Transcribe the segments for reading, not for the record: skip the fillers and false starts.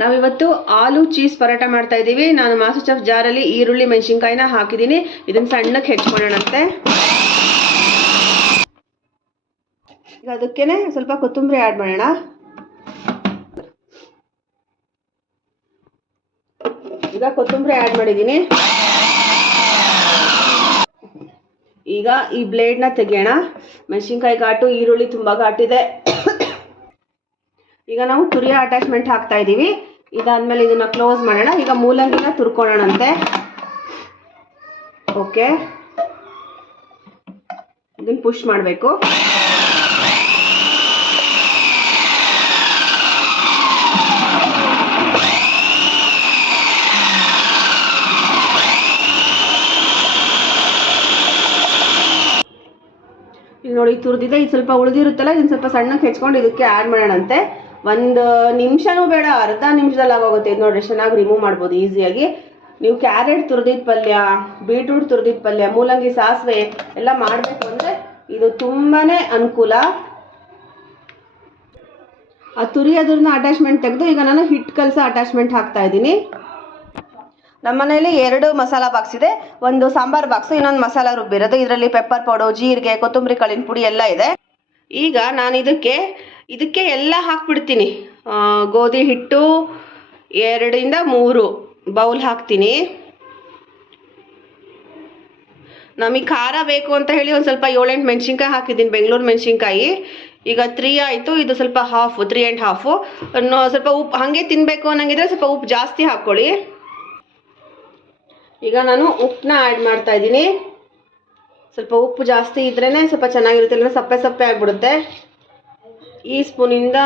ನಾವಿವತ್ತು ಆಲೂ ಚೀಸ್ ಪರೋಟ ಮಾಡ್ತಾ ಇದ್ದೀವಿ. ನಾನು ಮಾಸ್ಟರ್ ಚೆಫ್ ಜಾರಲ್ಲಿ ಈರುಳ್ಳಿ ಮೆಣಸಿನ್ಕಾಯಿನ ಹಾಕಿದ್ದೀನಿ. ಇದನ್ನ ಸಣ್ಣಕ್ಕೆ ಹೆಚ್ಕೊಳ್ಳೋಣಂತೆ. ಈಗ ಅದಕ್ಕೇನೆ ಸ್ವಲ್ಪ ಕೊತ್ತಂಬರಿ ಆ್ಯಡ್ ಮಾಡೋಣ. ಈಗ ಕೊತ್ತಂಬರಿ ಆ್ಯಡ್ ಮಾಡಿದ್ದೀನಿ. ಈಗ ಈ ಬ್ಲೇಡ್ನ ತೆಗೆಯೋಣ. ಮೆಣಸಿನ್ಕಾಯಿ ಘಾಟು, ಈರುಳ್ಳಿ ತುಂಬ ಘಾಟಿದೆ. ಈಗ ನಾವು ತುರಿಯ ಅಟ್ಯಾಚ್ಮೆಂಟ್ ಹಾಕ್ತಾ ಇದ್ದೀವಿ. ಇದಾದ್ಮೇಲೆ ಇದನ್ನ ಕ್ಲೋಸ್ ಮಾಡೋಣ. ಈಗ ಮೂಲಂಗಿನ ತುರ್ಕೊಳ್ಳೋಣಂತೆ. ಓಕೆ, ಇದನ್ನ ಪುಷ್ ಮಾಡಬೇಕು. ಇಲ್ಲಿ ನೋಡಿ ತುರಿದಿದೆ. ಇದು ಸ್ವಲ್ಪ ಉಳಿದಿರುತ್ತಲ್ಲ, ಇದನ್ನ ಸ್ವಲ್ಪ ಸಣ್ಣಕ್ಕೆ ಹೆಚ್ಕೊಂಡು ಇದಕ್ಕೆ ಆ್ಯಡ್ ಮಾಡೋಣಂತೆ. 1 ನಿಮಿಷನೂ ಬೇಡ, ಅರ್ಧ ನಿಮಿಷದಲ್ಲಿ ಆಗೋಗುತ್ತೆ. ಇದು ನೋಡ್ರಿ, ಚೆನ್ನಾಗಿ ರಿಮೂವ್ ಮಾಡ್ಬೋದು ಈಸಿಯಾಗಿ. ನೀವು ಕ್ಯಾರೆಟ್ ತುರಿದಿದ್ದ ಪಲ್ಯ, ಬೀಟ್ರೂಟ್ ತುರಿದಿದ್ದ ಪಲ್ಯ, ಮೂಲಂಗಿ, ಸಾಸಿವೆ ಎಲ್ಲ ಮಾಡಬೇಕು ಅಂದರೆ ಇದು ತುಂಬಾನೇ ಅನುಕೂಲ. ಆ ತುರಿಯೋದ್ರನ್ನ ಅಟ್ಯಾಚ್ಮೆಂಟ್ ತೆಗೆದು ಈಗ ನಾನು ಹಿಟ್ಟು ಕಲಸೋ ಅಟ್ಯಾಚ್ಮೆಂಟ್ ಹಾಕ್ತಾ ಇದ್ದೀನಿ. ನಮ್ಮ ಮನೇಲಿ 2 ಮಸಾಲಾ ಬಾಕ್ಸ್ ಇದೆ. ಒಂದು ಸಾಂಬಾರ್ ಬಾಕ್ಸ್, ಇನ್ನೊಂದು ಮಸಾಲ ರುಬ್ಬಿರೋದು. ಇದರಲ್ಲಿ ಪೆಪ್ಪರ್ ಪೌಡರ್, ಜೀರಿಗೆ, ಕೊತ್ತಂಬರಿ ಕಾಳಿನ ಪುಡಿ ಎಲ್ಲ ಇದೆ. ಈಗ ನಾನು ಇದಕ್ಕೆ ಎಲ್ಲ ಹಾಕ್ಬಿಡ್ತೀನಿ. ಗೋಧಿ ಹಿಟ್ಟು 2 ಇಂದ 3 ಬೌಲ್ ಹಾಕ್ತೀನಿ. ನಮಗೆ ಖಾರ ಬೇಕು ಅಂತ ಹೇಳಿ ಒಂದು ಸ್ವಲ್ಪ 7-8 ಮೆಣಸಿನ್ಕಾಯಿ ಹಾಕಿದ್ದೀನಿ, ಬೆಂಗಳೂರು ಮೆಣಸಿನ್ಕಾಯಿ. ಈಗ 3 ಆಯಿತು. ಇದು ಸ್ವಲ್ಪ 3 and half. ಸ್ವಲ್ಪ ಉಪ್ಪು ಹಾಗೆ ತಿನ್ನಬೇಕು ಅನ್ನಂಗಿದ್ರೆ ಸ್ವಲ್ಪ ಉಪ್ಪು ಜಾಸ್ತಿ ಹಾಕ್ಕೊಳ್ಳಿ. ಈಗ ನಾನು ಉಪ್ಪನ್ನ ಆ್ಯಡ್ ಮಾಡ್ತಾ ಇದ್ದೀನಿ. ಸ್ವಲ್ಪ ಉಪ್ಪು ಜಾಸ್ತಿ ಇದ್ರೇ ಸ್ವಲ್ಪ ಚೆನ್ನಾಗಿರುತ್ತೆ, ಇಲ್ಲ ಸಪ್ಪೆ ಸಪ್ಪೆ ಆಗಿಬಿಡುತ್ತೆ. ಈ ಸ್ಪೂನಿಂದ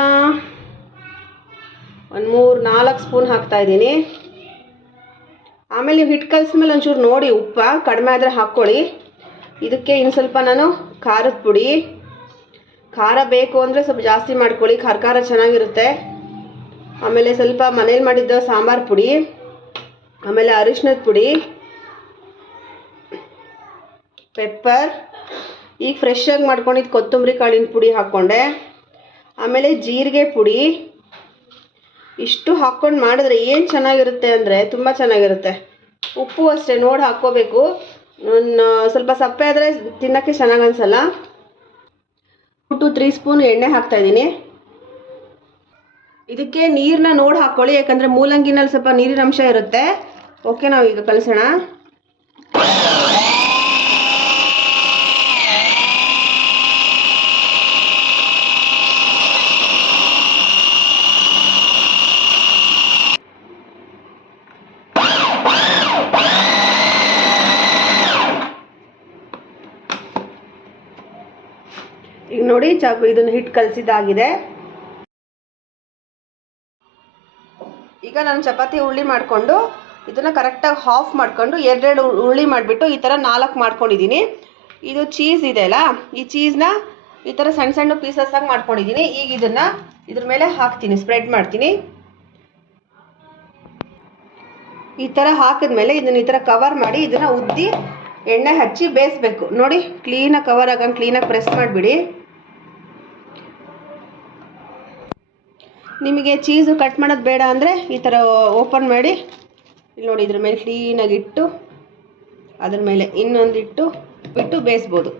3-4 ಸ್ಪೂನ್ ಹಾಕ್ತಾ ಇದ್ದೀನಿ. ಆಮೇಲೆ ನೀವು ಹಿಟ್ಟು ಕಲಿಸ್ಮೇಲೆ ಒಂಚೂರು ನೋಡಿ, ಉಪ್ಪ ಕಡಿಮೆ ಆದರೆ ಹಾಕ್ಕೊಳ್ಳಿ. ಇದಕ್ಕೆ ಇನ್ನು ಸ್ವಲ್ಪ ನಾನು ಖಾರದ ಪುಡಿ, ಖಾರ ಬೇಕು ಅಂದರೆ ಸ್ವಲ್ಪ ಜಾಸ್ತಿ ಮಾಡ್ಕೊಳ್ಳಿ, ಖಾರ ಚೆನ್ನಾಗಿರುತ್ತೆ. ಆಮೇಲೆ ಸ್ವಲ್ಪ ಮನೇಲಿ ಮಾಡಿದ್ದ ಸಾಂಬಾರು ಪುಡಿ, ಆಮೇಲೆ ಅರಿಶಿನದ ಪುಡಿ, ಪೆಪ್ಪರ್, ಈಗ ಫ್ರೆಶ್ ಆಗಿ ಮಾಡ್ಕೊಂಡಿದ್ದು ಕೊತ್ತಂಬರಿ ಕಾಳಿನ ಪುಡಿ ಹಾಕ್ಕೊಂಡೆ. ಆಮೇಲೆ ಜೀರಿಗೆ ಪುಡಿ. ಇಷ್ಟು ಹಾಕ್ಕೊಂಡು ಮಾಡಿದ್ರೆ ಏನು ಚೆನ್ನಾಗಿರುತ್ತೆ ಅಂದರೆ ತುಂಬ ಚೆನ್ನಾಗಿರುತ್ತೆ. ಉಪ್ಪು ಅಷ್ಟೇ ನೋಡಿ ಹಾಕ್ಕೋಬೇಕು. ಸ್ವಲ್ಪ ಸಪ್ಪೆ ಆದರೆ ತಿನ್ನೋಕ್ಕೆ ಚೆನ್ನಾಗಿ ಅನಿಸಲ್ಲ. 2-3 ಸ್ಪೂನ್ ಎಣ್ಣೆ ಹಾಕ್ತಾ ಇದ್ದೀನಿ. ಇದಕ್ಕೆ ನೀರನ್ನ ನೋಡಿ ಹಾಕ್ಕೊಳ್ಳಿ, ಯಾಕಂದರೆ ಮೂಲಂಗಿನಲ್ಲಿ ಸ್ವಲ್ಪ ನೀರಿನ ಅಂಶ ಇರುತ್ತೆ. ಓಕೆ, ನಾವು ಈಗ ಕಲಸೋಣ. ಈಗ ನೋಡಿ, ಇದನ್ನು ಹಿಟ್ಟು ಕಲಸಿದ್ದಾಗಿದೆ. ಈಗ ನಾನು ಚಪಾತಿ ಉಳ್ಳಿ ಮಾಡಿಕೊಂಡು ಇದನ್ನು ಕರೆಕ್ಟಾಗಿ ಹಾಫ್ ಮಾಡಿಕೊಂಡು 2 ಉಳ್ಳಿ ಮಾಡಿಬಿಟ್ಟು ಈ ಥರ 4 ಮಾಡ್ಕೊಂಡಿದ್ದೀನಿ. ಇದು ಚೀಸ್ ಇದೆ ಅಲ್ಲ, ಈ ಚೀಸ್ನ ಈ ಥರ ಸಣ್ಣ ಸಣ್ಣ ಪೀಸಸ್ ಆಗಿ ಮಾಡ್ಕೊಂಡಿದ್ದೀನಿ. ಈಗ ಇದನ್ನು ಇದ್ರ ಮೇಲೆ ಹಾಕ್ತೀನಿ, ಸ್ಪ್ರೆಡ್ ಮಾಡ್ತೀನಿ. ಈ ಥರ ಹಾಕಿದ್ಮೇಲೆ ಇದನ್ನು ಈ ಥರ ಕವರ್ ಮಾಡಿ ಇದನ್ನು ಉದ್ದಿ ಎಣ್ಣೆ ಹಚ್ಚಿ ಬೇಯಿಸ್ಬೇಕು. ನೋಡಿ, ಕ್ಲೀನಾಗಿ ಕವರ್ ಆಗಂಗೆ ಕ್ಲೀನಾಗಿ ಪ್ರೆಸ್ ಮಾಡಿಬಿಡಿ. ನಿಮಗೆ ಚೀಸು ಕಟ್ ಮಾಡೋದು ಬೇಡ ಅಂದರೆ ಈ ಥರ ಓಪನ್ ಮಾಡಿ, ಇಲ್ಲಿ ನೋಡಿ, ಇದ್ರ ಮೇಲೆ ಕ್ಲೀನಾಗಿ ಇಟ್ಟು ಅದ್ರ ಮೇಲೆ ಇನ್ನೊಂದಿಟ್ಟು ಬಿಟ್ಟು ಬೇಯಿಸ್ಬೋದು.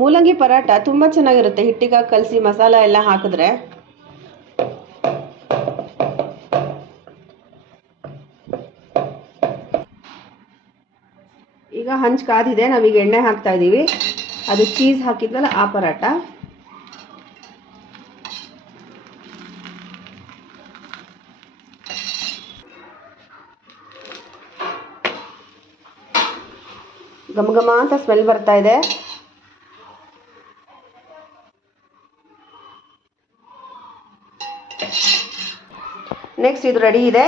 ಮೂಲಂಗಿ ಪರಾಟ ತುಂಬ ಚೆನ್ನಾಗಿರುತ್ತೆ ಹಿಟ್ಟಿಗೆ ಕಲಸಿ ಮಸಾಲ ಎಲ್ಲ ಹಾಕಿದ್ರೆ. ಈಗ ಹಂಚು ಕಾದಿದೆ, ನಾವೀಗ ಎಣ್ಣೆ ಹಾಕ್ತಾ ಇದ್ದೀವಿ. ಅದು ಚೀಸ್ ಹಾಕಿದ್ವಲ್ಲ ಆ ಪರಾಟ. ಘಮ ಘಮ ಅಂತ ಸ್ಮೆಲ್ ಬರ್ತಾ ಇದೆ. ನೆಕ್ಸ್ಟ್ ಇದು ರೆಡಿ ಇದೆ.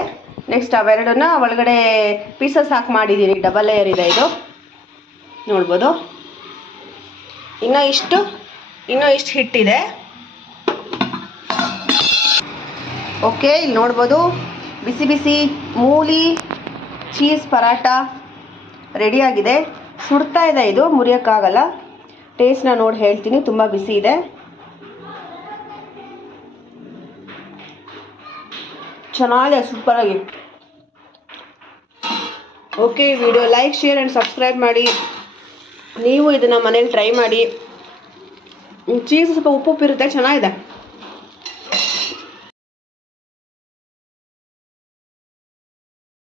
ನೆಕ್ಸ್ಟ್ ಅವೆರಡನ್ನ ಒಳಗಡೆ ಪೀಸಸ್ ಹಾಕಿ ಮಾಡಿದ್ದೀನಿ. ಡಬಲ್ ಲೇಯರ್ ಇದೆ ಇದು, ನೋಡ್ಬೋದು. ಇನ್ನೂ ಇಷ್ಟು ಹಿಟ್ಟಿದೆ. ಓಕೆ, ಇಲ್ಲಿ ನೋಡ್ಬೋದು, ಬಿಸಿ ಬಿಸಿ ಮೂಲಿ ಚೀಸ್ ಪರಾಟ ರೆಡಿಯಾಗಿದೆ. ಸುಡ್ತಾ ಇದೆ, ಇದು ಮುರಿಯೋಕ್ಕಾಗಲ್ಲ. ಟೇಸ್ಟ್ನ ನೋಡಿ ಹೇಳ್ತೀನಿ, ತುಂಬ ಬಿಸಿ ಇದೆ. ಚೆನ್ನಾಗಿದೆ ಸೂಪರಾಗಿ. Okay, video like, share and subscribe ಮಾಡಿ. ನೀವು ಇದನ್ನು ಮನೇಲಿ ಟ್ರೈ ಮಾಡಿ. ಚೀಸ್ ಸ್ವಲ್ಪ ಉಪ್ಪು ಇರುತ್ತೆ, ಚೆನ್ನಾಗಿದೆ.